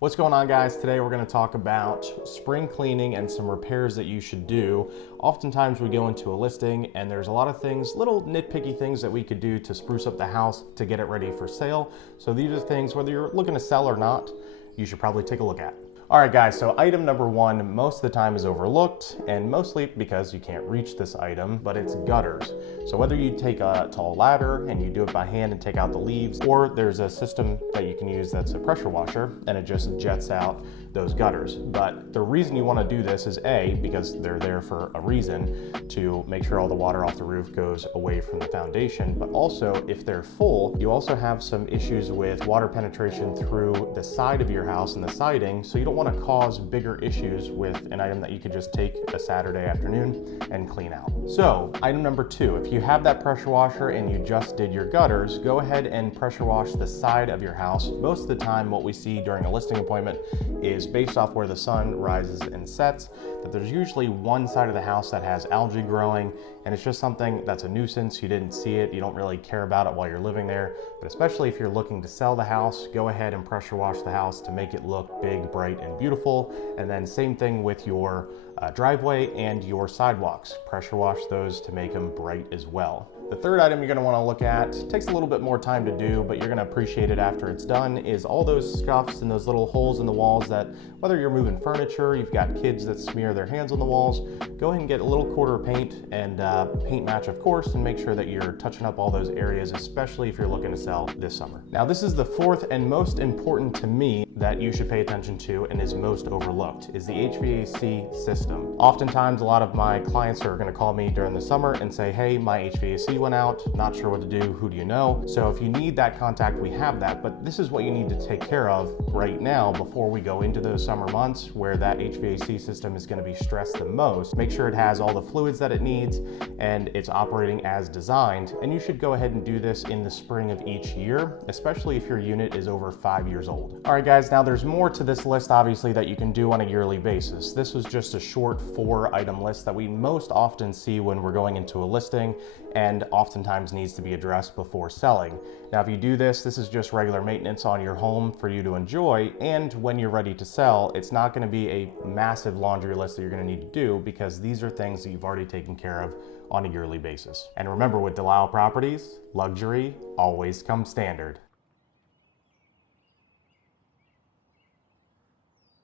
What's going on, guys? Today we're going to talk about spring cleaning and some repairs that you should do. Oftentimes we go into a listing and there's a lot of things, little nitpicky things that we could do to spruce up the house to get it ready for sale. So these are things, whether you're looking to sell or not, you should probably take a look at. All right, guys, so item number one, most of the time is overlooked, and mostly because you can't reach this item, but it's gutters. So whether you take a tall ladder and you do it by hand and take out the leaves, or there's a system that you can use that's a pressure washer, and it just jets out those gutters. But the reason you want to do this is A, because they're there for a reason, to make sure all the water off the roof goes away from the foundation, but also if they're full, you also have some issues with water penetration through the side of your house and the siding, so you don't want to cause bigger issues with an item that you could just take a Saturday afternoon and clean out. So item number two, if you have that pressure washer and you just did your gutters, go ahead and pressure wash the side of your house. Most of the time what we see during a listing appointment is based off where the sun rises and sets, that there's usually one side of the house that has algae growing, and it's just something that's a nuisance. You didn't see it, you don't really care about it while you're living there, but especially if you're looking to sell the house, go ahead and pressure wash the house to make it look big, bright, and beautiful. And then same thing with your driveway and your sidewalks. Pressure wash those to make them bright as well. The third item you're going to want to look at, takes a little bit more time to do, but you're going to appreciate it after it's done, is all those scuffs and those little holes in the walls that, whether you're moving furniture, you've got kids that smear their hands on the walls, go ahead and get a little quarter paint and paint match, of course, and make sure that you're touching up all those areas, especially if you're looking to sell this summer. Now, this is the fourth and most important to me that you should pay attention to and is most overlooked, is the HVAC system. Oftentimes, a lot of my clients are going to call me during the summer and say, hey, my HVAC went out, not sure what to do, who do you know? So if you need that contact, we have that, but this is what you need to take care of right now before we go into those summer months where that HVAC system is going to be stressed the most. Make sure it has all the fluids that it needs and it's operating as designed, and you should go ahead and do this in the spring of each year, especially if your unit is over 5 years old. All right, guys, now there's more to this list, obviously, that you can do on a yearly basis. This was just a short 4-item list that we most often see when we're going into a listing and oftentimes needs to be addressed before selling. Now, if you do this, this is just regular maintenance on your home for you to enjoy, and when you're ready to sell, it's not going to be a massive laundry list that you're going to need to do, because these are things that you've already taken care of on a yearly basis. And remember, with Delisle Properties, luxury always comes standard.